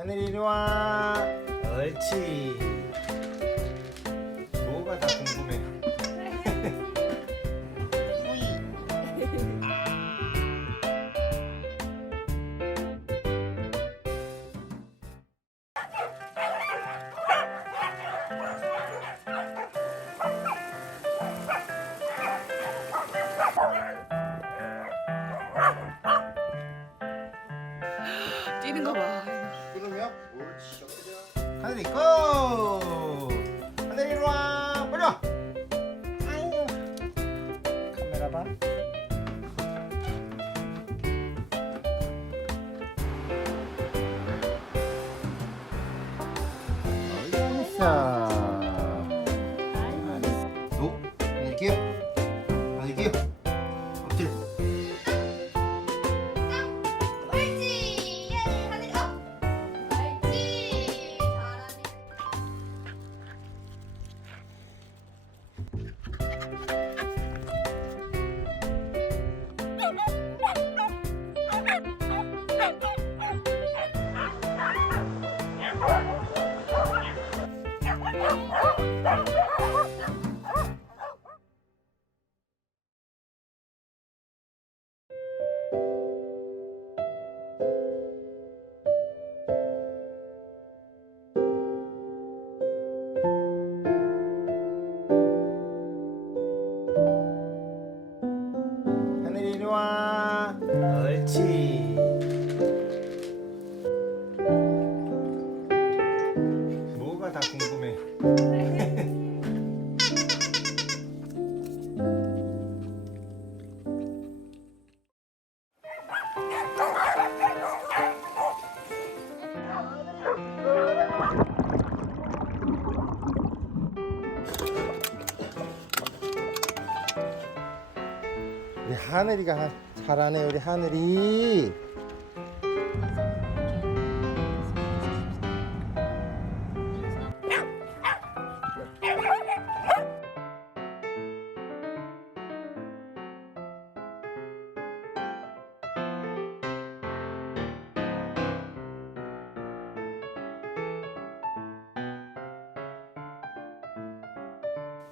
하늘이 이리 와. 옳지. 뭐가 다 궁금해. 뛰는 거 봐. 그러면 옳지. 하늘이 고. 하늘이 이리 와. 빨리 와. 아유. 카메라 봐. 잘했어. 오, 하늘이 끼워. 하늘이 끼워. 엎드려. 옳지! 예! 하늘이 업! 옳지! 잘하네. 하늘이 이리 와. 옳지. 뭐가 다 궁금해. 우리 하늘이가 잘하네. 우리 하늘이.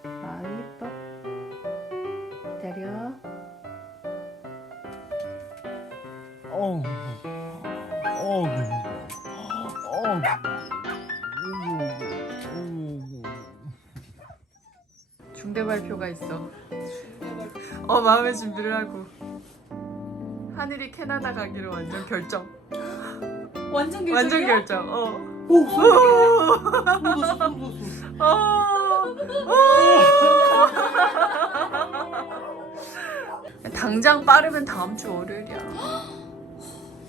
아 예뻐. 기다려. 어우. 어우. 어우. 중대 발표가 있어. 마음의 준비를 하고. 하늘이 캐나다 가기로 완전 결정. 완전 결정이야? 완전 결정. 오, 소름 돋았어. 당장 빠르면 다음 주 월요일이야.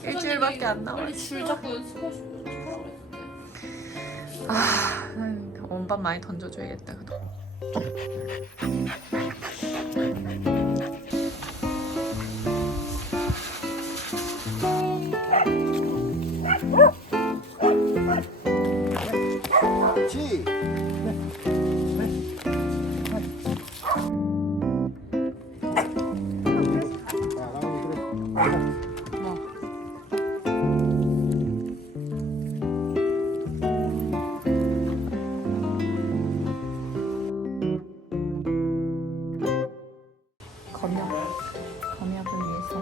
일주일밖에 안 남았어. 빨리 줄 잡고 연습하시고 원반 많이 던져줘야겠다. 그동안. 치. 검역을 위해서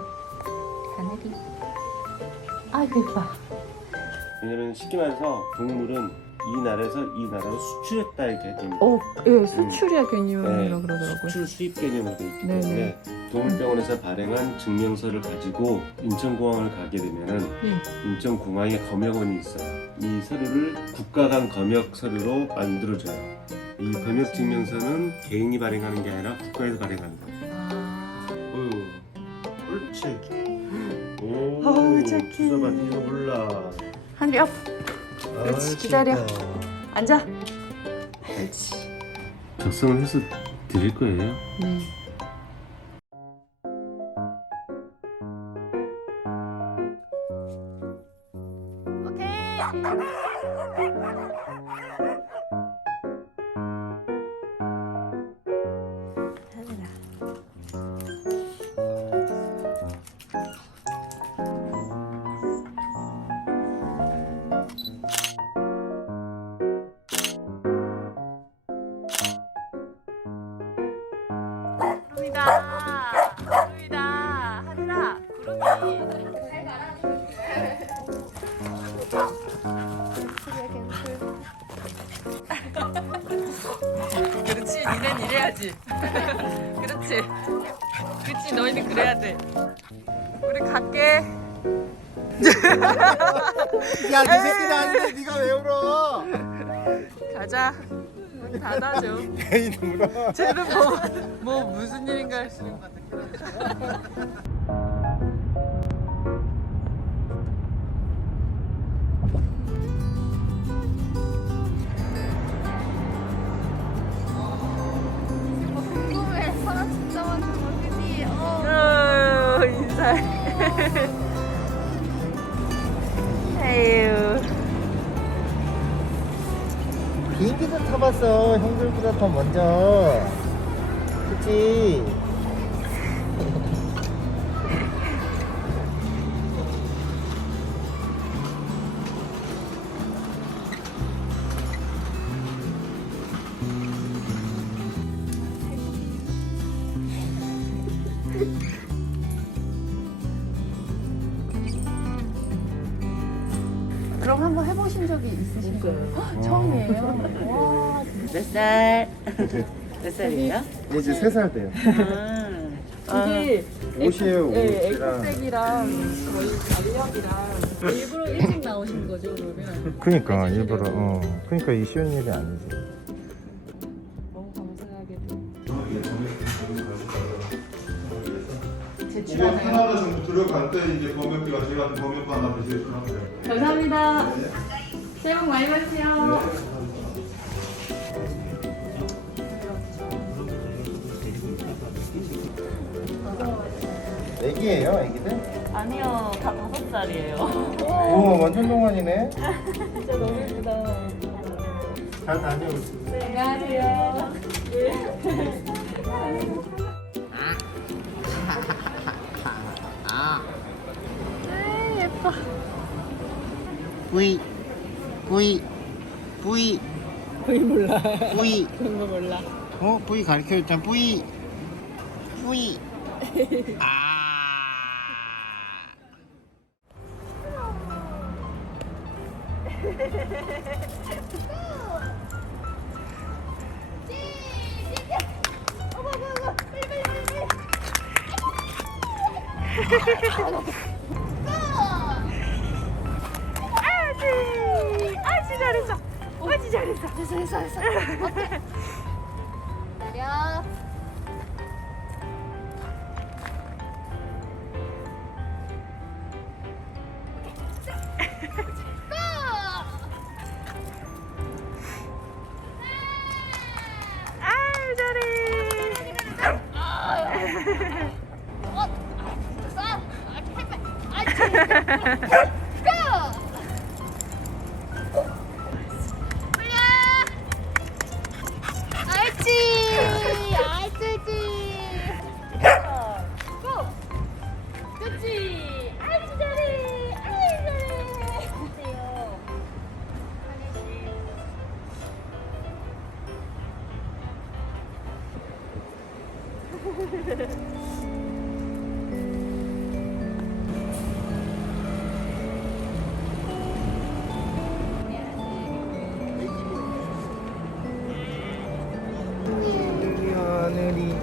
하늘이. 아이고 예뻐. 왜냐면 쉽게 말해서 동물은 이 나라에서 이 나라로 수출했다 이렇게 됩니다. 예, 수출이야 개념이라 네, 그러더라고요. 수출 수입 개념으로 돼 있기 네네. 때문에 동물병원에서 발행한 증명서를 가지고 인천공항을 가게 되면은 인천공항에 검역원이 있어요. 이 서류를 국가 간 검역 서류로 만들어줘요. 이 검역 증명서는 개인이 발행하는 게 아니라 국가에서 발행하는 거예요. 어휴, 옳지. 오, 어우, 착해. 주워봐, 이거 몰라. 하늘이 업. 그렇지, 기다려. 앉아. 그렇지. 작성을 해서 드릴 거예요. 그렇지, 니넨 이래야지. 그렇지. 그렇지, 너희는 그래야 돼. 우리 갈게. 야, 이 새끼는 아닌데 네가 왜 울어? 가자. 문 닫아줘. 괜히 울어. 쟤는 뭐 무슨 일인가 할 수 있는 것 같아. 궁금해. 사람 진짜 많은 거 그지? 인사해. 에휴. 비행기도 타봤어. 형들보다 더 먼저. 그치? 그럼 한번 해보신 적이 있으신 거예요? 처음이에요? 와, 몇 살? 몇 살이에요? 이제 3살 돼요. 이게 옷이에요, 네, 옷이랑. 에코백이랑 거의 달력이랑 일부러 일찍 나오신 거죠, 그러면? 그니까 일부러 그니까 이 쉬운 일이 아니지. 너무 감사하게 돼. 이거 하나 정도 들어갈 때 이제 검역비가 제가 검역비 하나 드시면 돼요. 감사합니다. 새해 복 많이 받으세요. 애기예요, 애기들? 아니요, 다 5살이에요. 우와, 완전 동안이네. 진짜 너무 예쁘다. 잘 다녀오세요. 안녕하세요. 뿌이, 뿌이, 뿌이. 거의 몰라. 뿌이. 그런 거 몰라. 뿌이 가르쳐줬잖아. 뿌이. 뿌이. 아. 아지 잘했어. 아지 잘했어. 됐어. 어때? 내려. 아유 잘해. 하늘이.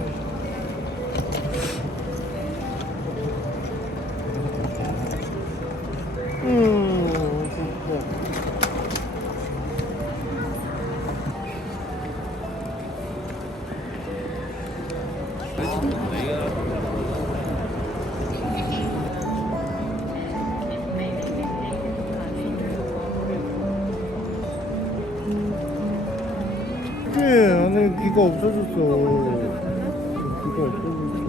진짜. 오늘 귀가 없어졌어. 귀가 없어졌어.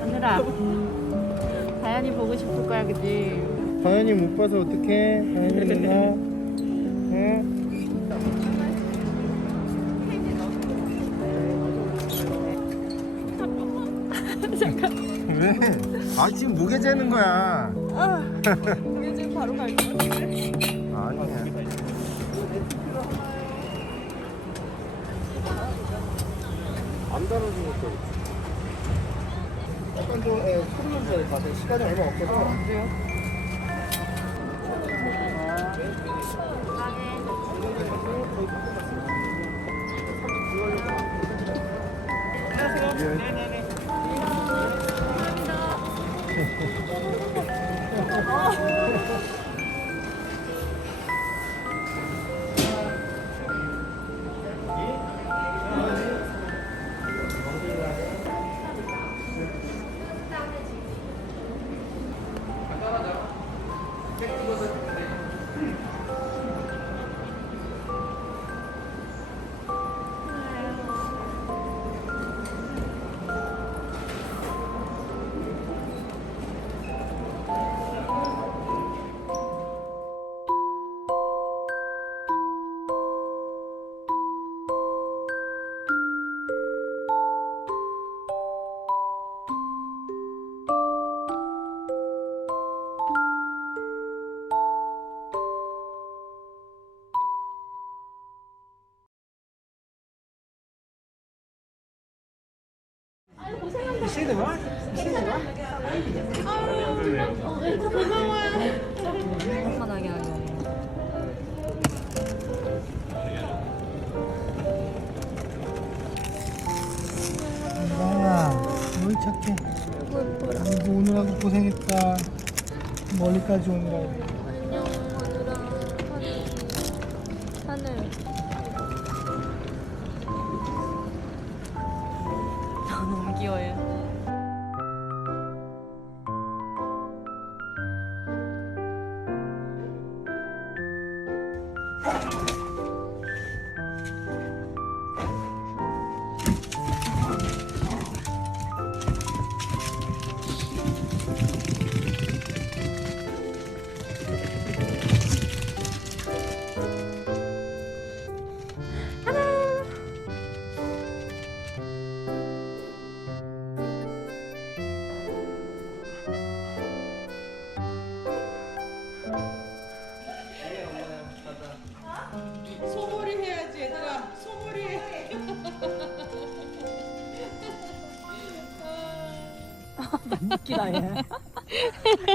하늘아. 다현이 보고 싶을 거야, 그지? 다현이 못 봐서 어떡해? 다현이 누나. 응? 왜? 아 지금 무게 재는 거야. 우리 지금 바로 갈 거야. 아니야. 안 다뤄주니까 그렇지. 약간 좀 소리만 잘 가서 시간이 얼마 없어서. 어디까지 오느라고. 안녕 하늘아 하늘. 너무 귀여워요. 소몰이 해야지 얘들아. 소몰이 해. 웃기다 얘.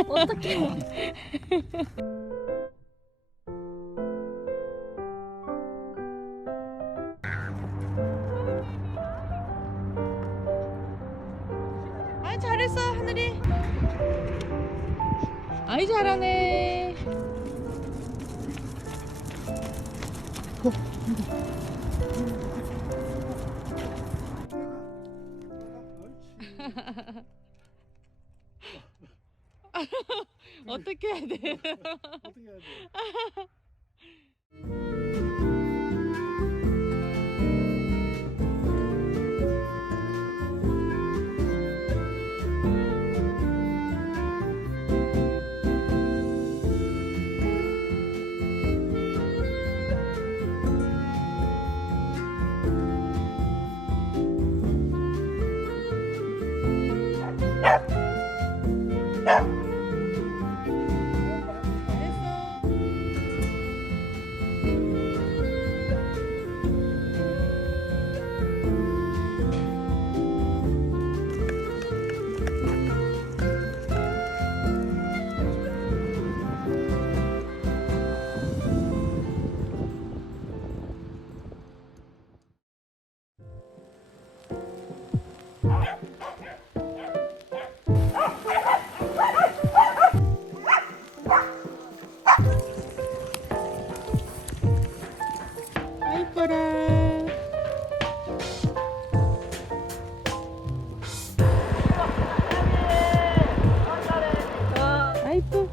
어떡해. 아이 잘했어 하늘이. 아이 잘하네. 어떻게 해야 돼? 어떻게 해야 돼? 아이고.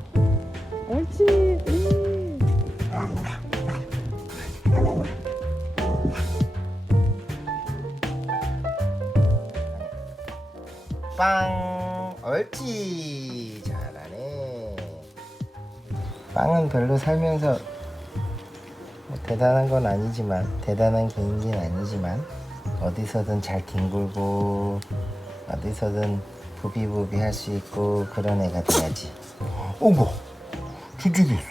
옳지. 빵! 옳지! 잘하네. 빵은 별로 살면서 뭐 대단한 건 아니지만, 대단한 개인기는 아니지만, 어디서든 잘 뒹굴고, 어디서든 부비부비 할 수 있고, 그런 애가 돼야지. 어머! 진짜 됐어.